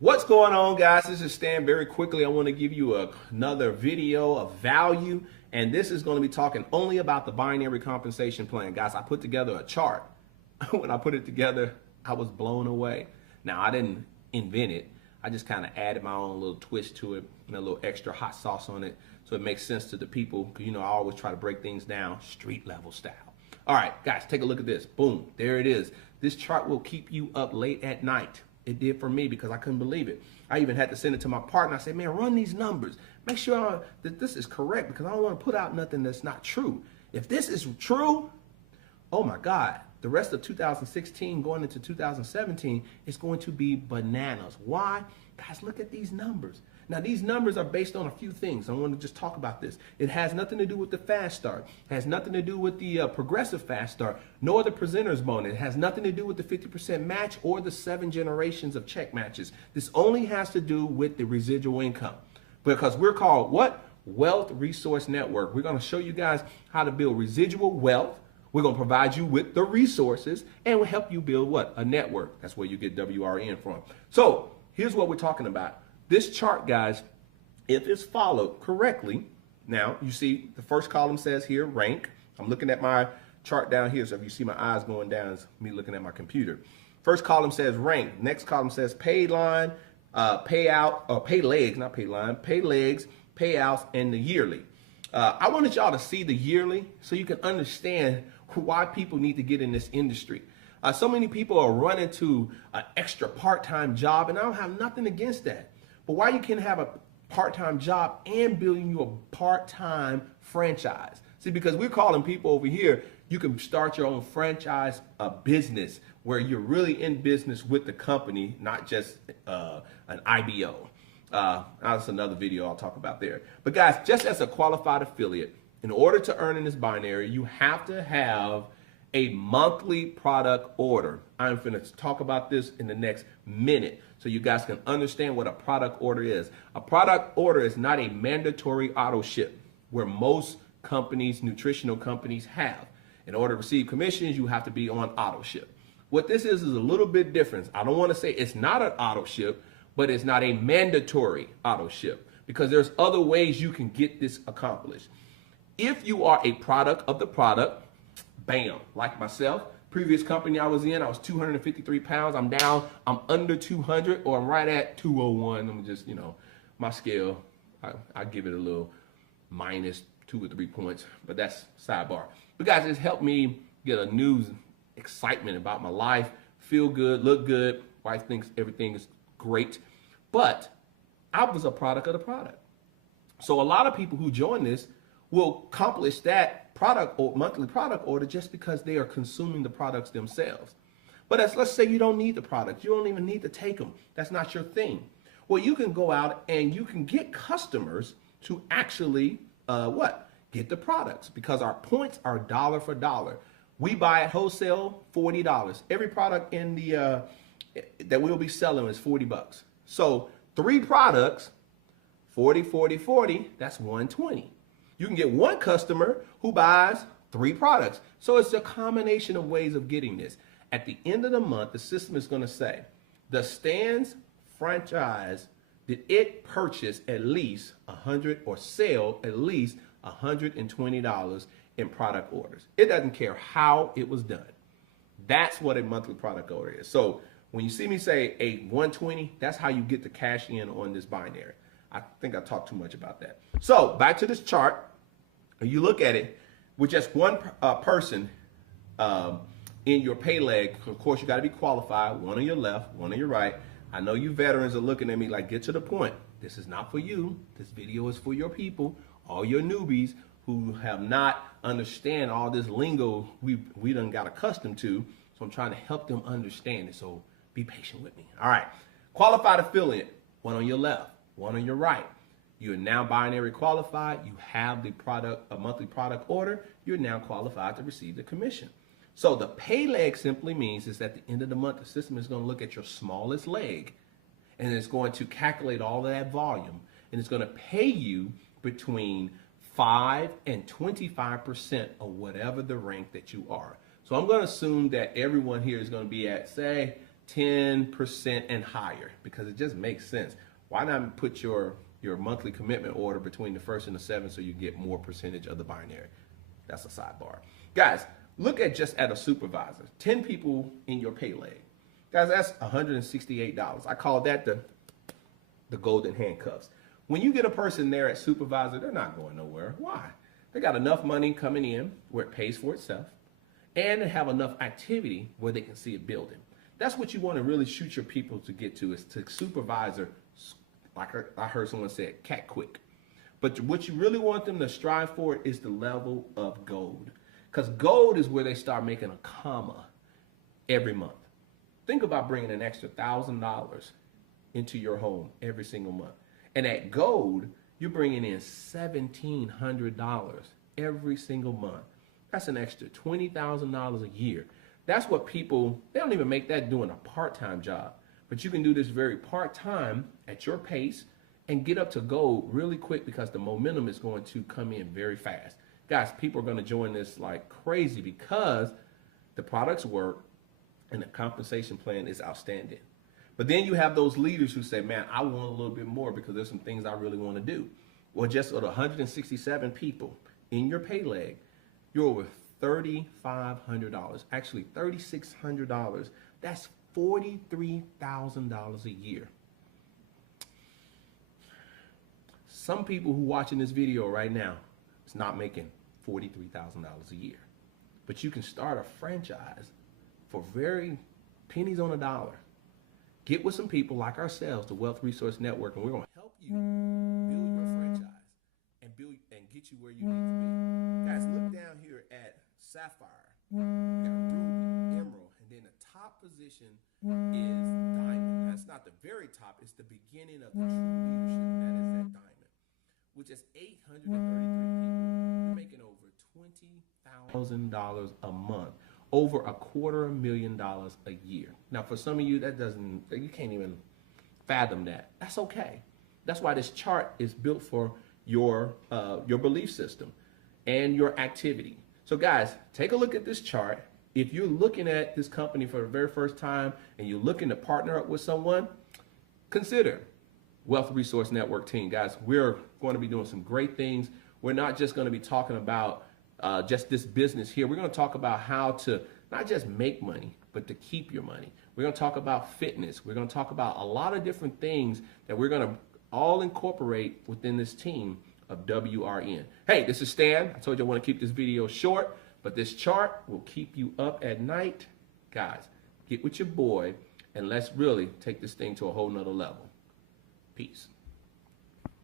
What's going on, guys? This is Stan. Very quickly, I want to give you another video of value, and this is going to be talking only about the binary compensation plan. Guys, I put together a chart. When I put it together, I was blown away. Now, I didn't invent it. I just kind of added my own little twist to it and a little extra hot sauce on it so it makes sense to the people, because I always try to break things down street level style. All right, guys, take a look at this. Boom, there it is. This chart will keep you up late at night. It did for me because I couldn't believe it. I even had to send it to my partner. I said, man, run these numbers. Make sure that this is correct, because I don't want to put out nothing that's not true. If this is true, oh my God, the rest of 2016 going into 2017 is going to be bananas. Why? Guys, look at these numbers. Now, these numbers are based on a few things. I want to just talk about this. It has nothing to do with the fast start. It has nothing to do with the progressive fast start, nor the presenter's bonus. It has nothing to do with the 50% match or the 7 generations of check matches. This only has to do with the residual income, because we're called what? Wealth Resource Network. We're going to show you guys how to build residual wealth. We're going to provide you with the resources, and we'll help you build what? A network. That's where you get WRN from. So here's what we're talking about. This chart, guys, if it's followed correctly, now you see the first column says here, rank. I'm looking at my chart down here, so if you see my eyes going down, it's me looking at my computer. First column says rank. Next column says pay line, payout, or pay legs, not pay line, pay legs, payouts, and the yearly. I wanted y'all to see the yearly so you can understand why people need to get in this industry. So many people are running to an extra part-time job, and I don't have nothing against that. But why you can have a part-time job and building you a part-time franchise? See, because we're calling people over here, you can start your own franchise business where you're really in business with the company, not just an IBO. That's another video I'll talk about there. But guys, just as a qualified affiliate, in order to earn in this binary, you have to have a monthly product order. I'm going to talk about this in the next minute so you guys can understand what a product order is. A product order is not a mandatory auto ship where most companies, nutritional companies, have. In order to receive commissions, you have to be on auto ship. What this is a little bit different. I don't want to say it's not an auto ship, but it's not a mandatory auto ship, because there's other ways you can get this accomplished. If you are a product of the product, bam, like myself, previous company I was in, I was 253 pounds. I'm down, I'm under 200, or I'm right at 201. I'm just, my scale, I give it a little minus 2 or 3 points, but that's sidebar. But guys, it's helped me get a new excitement about my life, feel good, look good. Wife thinks everything is great, but I was a product of the product. So a lot of people who join this will accomplish that product or monthly product order just because they are consuming the products themselves. But let's say you don't need the product. You don't even need to take them. That's not your thing. Well, you can go out and you can get customers to actually get the products, because our points are dollar for dollar. We buy at wholesale $40. Every product in the that we'll be selling is $40. So 3 products, 40, 40, 40, that's 120. You can get one customer who buys 3 products. So it's a combination of ways of getting this. At the end of the month, the system is going to say, the Stan's franchise, did it purchase at least 100 or sell at least $120 in product orders? It doesn't care how it was done. That's what a monthly product order is. So when you see me say a 120, that's how you get to cash in on this binary. I think I talked too much about that. So back to this chart. You look at it with just one person in your pay leg. Of course, you got to be qualified. One on your left, one on your right. I know you veterans are looking at me like, get to the point. This is not for you. This video is for your people, all your newbies who have not understand all this lingo we done got accustomed to. So I'm trying to help them understand it. So be patient with me. All right. Qualified affiliate, one on your left, one on your right. You're now binary qualified. You have the product, a monthly product order. You're now qualified to receive the commission. So the pay leg simply means is at the end of the month, the system is going to look at your smallest leg, and it's going to calculate all of that volume, and it's going to pay you between 5 and 25% of whatever the rank that you are. So I'm going to assume that everyone here is going to be at, say, 10% and higher, because it just makes sense. Why not put your monthly commitment order between the 1st and the 7th so you get more percentage of the binary? That's a sidebar. Guys, look at just at a supervisor. 10 people in your pay leg. Guys, that's $168. I call that the golden handcuffs. When you get a person there at supervisor, they're not going nowhere. Why? They got enough money coming in where it pays for itself, and they have enough activity where they can see it building. That's what you want to really shoot your people to get to, is to supervisor, like I heard someone say it, cat quick. But what you really want them to strive for is the level of gold. Because gold is where they start making a comma every month. Think about bringing an extra $1,000 into your home every single month. And at gold, you're bringing in $1,700 every single month. That's an extra $20,000 a year. That's what people, they don't even make that doing a part-time job. But you can do this very part-time at your pace and get up to gold really quick, because the momentum is going to come in very fast. Guys, people are going to join this like crazy because the products work and the compensation plan is outstanding. But then you have those leaders who say, man, I want a little bit more because there's some things I really want to do. Well, just with 167 people in your pay leg, you're over $3,500, actually $3,600. That's $43,000 a year. Some people who are watching this video right now is not making $43,000 a year. But you can start a franchise for very pennies on a dollar. Get with some people like ourselves, the Wealth Resource Network, and we're going to help you build your franchise and get you where you need to be. Guys, look down here at Sapphire. We got Ruby, Emerald, and then the top position is Diamond. That's not the very top, it's the beginning of the true leadership, and that is that Diamond, which is 833 people. You're making over $20,000 a month. Over $250,000 a year. Now, for some of you, you can't even fathom that. That's okay. That's why this chart is built for your belief system and your activity. So guys, take a look at this chart. If you're looking at this company for the very first time and you're looking to partner up with someone, consider Wealth Resource Network team. Guys, we're going to be doing some great things. We're not just going to be talking about just this business here. We're going to talk about how to not just make money, but to keep your money. We're going to talk about fitness. We're going to talk about a lot of different things that we're going to all incorporate within this team of WRN. Hey, this is Stan. I told you I want to keep this video short, but this chart will keep you up at night. Guys, get with your boy and let's really take this thing to a whole nother level. Peace.